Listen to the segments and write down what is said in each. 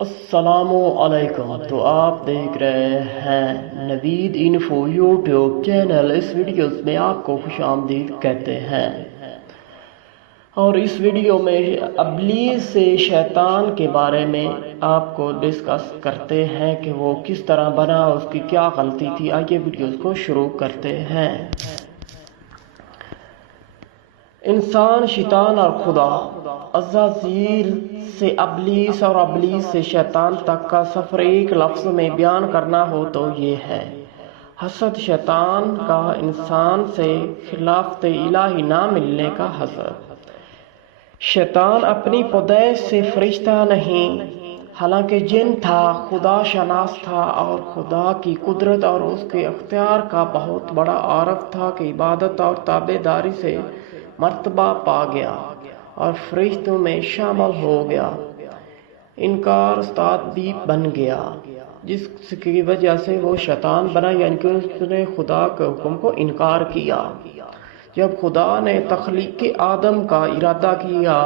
السلام علیکم۔ تو آپ دیکھ رہے ہیں نوید انفو یوٹیوب چینل۔ اس ویڈیوز میں آپ کو خوش آمدید کہتے ہیں، اور اس ویڈیو میں ابلیس سے شیطان کے بارے میں آپ کو ڈسکس کرتے ہیں کہ وہ کس طرح بنا، اس کی کیا غلطی تھی۔ آئیے ویڈیوز کو شروع کرتے ہیں۔ انسان، شیطان اور خدا، عزازیل سے ابلیس اور ابلیس سے شیطان تک کا سفر ایک لفظ میں بیان کرنا ہو تو یہ ہے: حسد۔ شیطان کا انسان سے خلافت الہی نہ ملنے کا حسد۔ شیطان اپنی پیدائش سے فرشتہ نہیں، حالانکہ جن تھا، خدا شناس تھا اور خدا کی قدرت اور اس کے اختیار کا بہت بڑا عارف تھا کہ عبادت اور تابعداری سے مرتبہ پا گیا اور فرشتوں میں شامل ہو گیا۔ انکار استاد بھی بن گیا، جس کی وجہ سے وہ شیطان بنا، یعنی کہ اس نے خدا کے حکم کو انکار کیا۔ جب خدا نے تخلیق آدم کا ارادہ کیا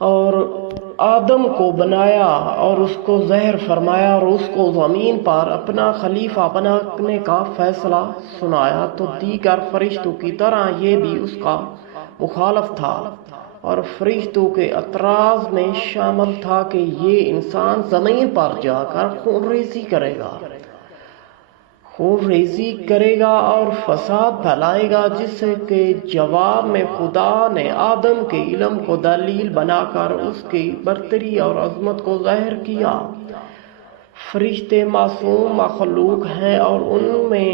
اور آدم کو بنایا اور اس کو ظاہر فرمایا اور اس کو زمین پر اپنا خلیفہ بنانے کا فیصلہ سنایا، تو دیگر فرشتوں کی طرح یہ بھی اس کا مخالف تھا اور فرشتوں کے اعتراض میں شامل تھا کہ یہ انسان زمین پر جا کر خون ریزی کرے گا اور فساد پھیلائے گا، جس کے جواب میں خدا نے آدم کے علم کو دلیل بنا کر اس کی برتری اور عظمت کو ظاہر کیا۔ فرشتے معصوم مخلوق ہیں اور ان میں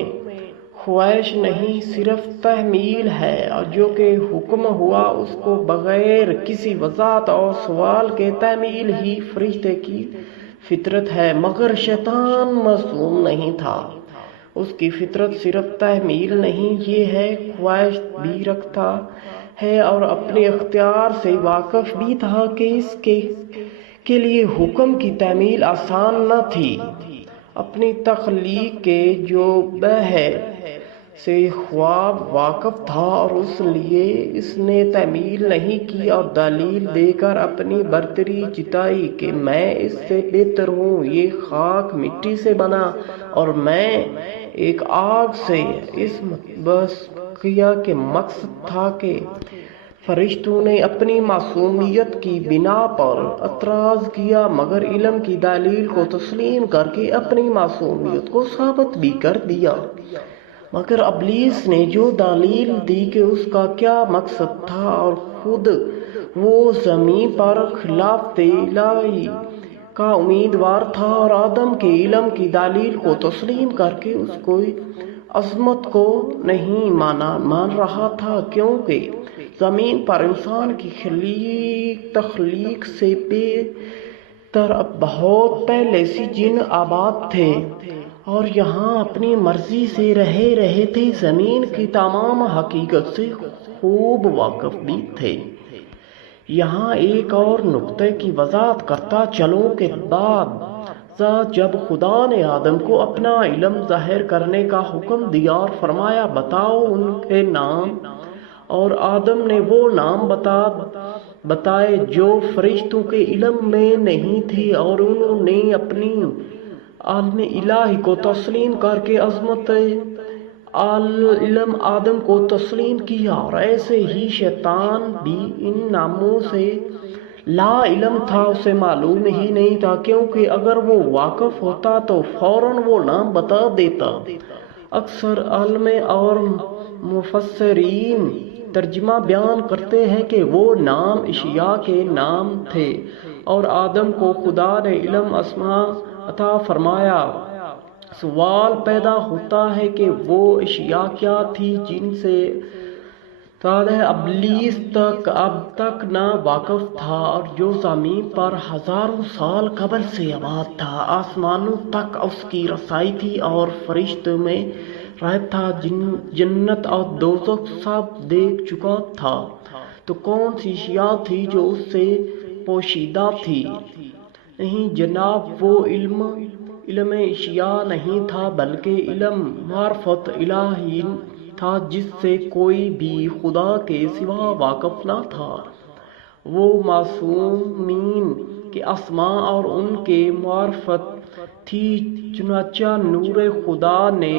خواہش نہیں، صرف تحمیل ہے، اور جو کہ حکم ہوا اس کو بغیر کسی وضاحت اور سوال کے تحمیل ہی فرشتے کی فطرت ہے۔ مگر شیطان معصوم نہیں تھا، اس کی فطرت صرف تحمیل نہیں، یہ ہے خواہش بھی رکھتا ہے اور اپنے اختیار سے واقف بھی تھا کہ اس کے لیے حکم کی تعمیل آسان نہ تھی۔ اپنی تخلیق کے جو ہے سے خواب واقف تھا اور اس لیے اس نے تعمیل نہیں کی اور دلیل دے کر اپنی برتری جتائی کہ میں اس سے بہتر ہوں، یہ خاک مٹی سے بنا اور میں ایک آگ سے۔ اس بس کیا کہ مقصد تھا کہ فرشتوں نے اپنی معصومیت کی بنا پر اعتراض کیا، مگر علم کی دلیل کو تسلیم کر کے اپنی معصومیت کو ثابت بھی کر دیا۔ مگر ابلیس نے جو دلیل دی کہ اس کا کیا مقصد تھا، اور خود وہ زمین پر خلافت الہی کا امیدوار تھا اور آدم کے علم کی دلیل کو تسلیم کر کے اس کو عظمت کو نہیں مان رہا تھا، کیونکہ زمین پر انسان کی تخلیق سے بہتر بہت پہلے سے جن آباد تھے اور یہاں اپنی مرضی سے رہے تھے، زمین کی تمام حقیقت سے خوب واقف بھی تھے۔ یہاں ایک اور نقطے کی وضاحت کرتا چلوں کہ بعد جب خدا نے آدم کو اپنا علم ظاہر کرنے کا حکم دیا اور فرمایا بتاؤ ان کے نام، اور آدم نے وہ نام بتائے جو فرشتوں کے علم میں نہیں تھے، اور انہوں نے اپنی عالم الہی کو تسلیم کر کے عظمت علم آدم کو تسلیم کیا، اور ایسے ہی شیطان بھی ان ناموں سے لا علم تھا، اسے معلوم ہی نہیں تھا، کیونکہ اگر وہ واقف ہوتا تو فوراً وہ نام بتا دیتا۔ اکثر علماء اور مفسرین ترجمہ بیان کرتے ہیں کہ وہ نام اشیاء کے نام تھے اور آدم کو خدا نے علم اسماء عطا فرمایا۔ سوال پیدا ہوتا ہے کہ وہ اشیاء کیا تھی جن سے ابلیس اب تک نہ واقف تھا اور جو زمین پر ہزاروں سال قبل سے آباد تھا، آسمانوں تک اس کی رسائی تھی اور فرشتوں میں رہتا، جنت اور دوزخ سب دیکھ چکا تھا، تو کون سی اشیاء تھی جو اس سے پوشیدہ تھی؟ نہیں جناب، وہ علم اشیاء نہیں تھا، بلکہ علم معرفت الہی تھا، جس سے کوئی بھی خدا کے سوا واقف نہ تھا۔ وہ معصومین کہ آسماں اور ان کے معرفت تھی، چنانچہ نور خدا نے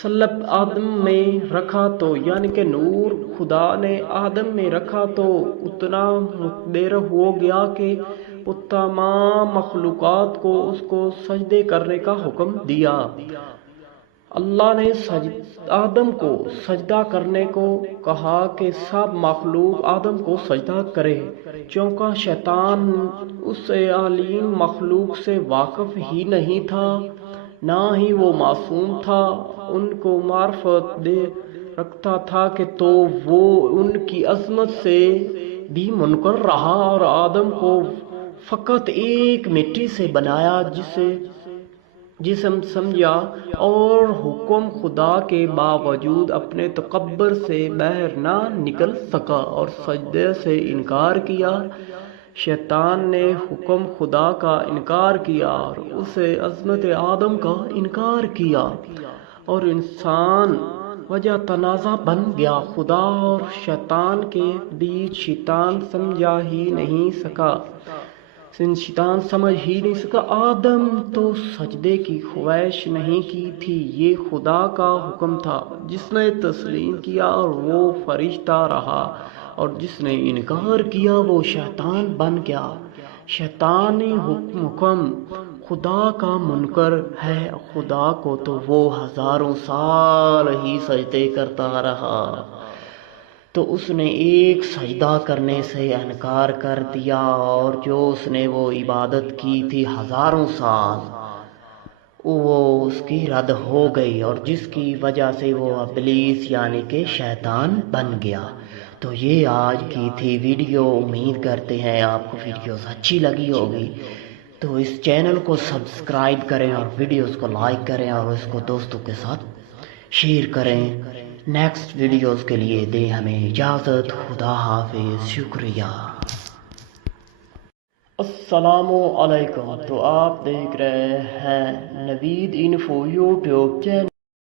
سلب آدم میں رکھا تو، یعنی کہ نور خدا نے آدم میں رکھا تو اتنا مقتدر ہو گیا کہ وہ تمام مخلوقات کو اس کو سجدے کرنے کا حکم دیا۔ اللہ نے آدم کو سجدہ کرنے کو کہا کہ سب مخلوق آدم کو سجدہ کرے، چونکہ شیطان اس عظیم مخلوق سے واقف ہی نہیں تھا، نہ ہی وہ معصوم تھا، ان کو معرفت دے رکھتا تھا کہ تو وہ ان کی عظمت سے بھی منکر رہا اور آدم کو فقط ایک مٹی سے بنایا جسے جسم سمجھا، اور حکم خدا کے باوجود اپنے تکبر سے باہر نہ نکل سکا اور سجدے سے انکار کیا۔ شیطان نے حکم خدا کا انکار کیا اور اسے عظمت آدم کا انکار کیا، اور انسان وجہ تنازع بن گیا۔ خدا اور شیطان کے بیچ شیطان سمجھ ہی نہیں سکا۔ آدم تو سجدے کی خواہش نہیں کی تھی، یہ خدا کا حکم تھا، جس نے تسلیم کیا اور وہ فرشتہ رہا، اور جس نے انکار کیا وہ شیطان بن گیا۔ شیطانی حکم خدا کا منکر ہے، خدا کو تو وہ ہزاروں سال ہی سجدے کرتا رہا، تو اس نے ایک سجدہ کرنے سے انکار کر دیا، اور جو اس نے وہ عبادت کی تھی ہزاروں سال، وہ اس کی رد ہو گئی، اور جس کی وجہ سے وہ ابلیس یعنی کہ شیطان بن گیا۔ تو یہ آج کی تھی ویڈیو، امید کرتے ہیں آپ کو ویڈیوز اچھی لگی ہوگی، تو اس چینل کو سبسکرائب کریں اور ویڈیوز کو لائک کریں اور اس کو دوستوں کے ساتھ شیئر کریں۔ نیکسٹ ویڈیوز کے لیے دیں ہمیں اجازت، خدا حافظ، شکریہ۔ السلام علیکم، تو آپ دیکھ رہے ہیں نوید انفو یوٹیوب چینل۔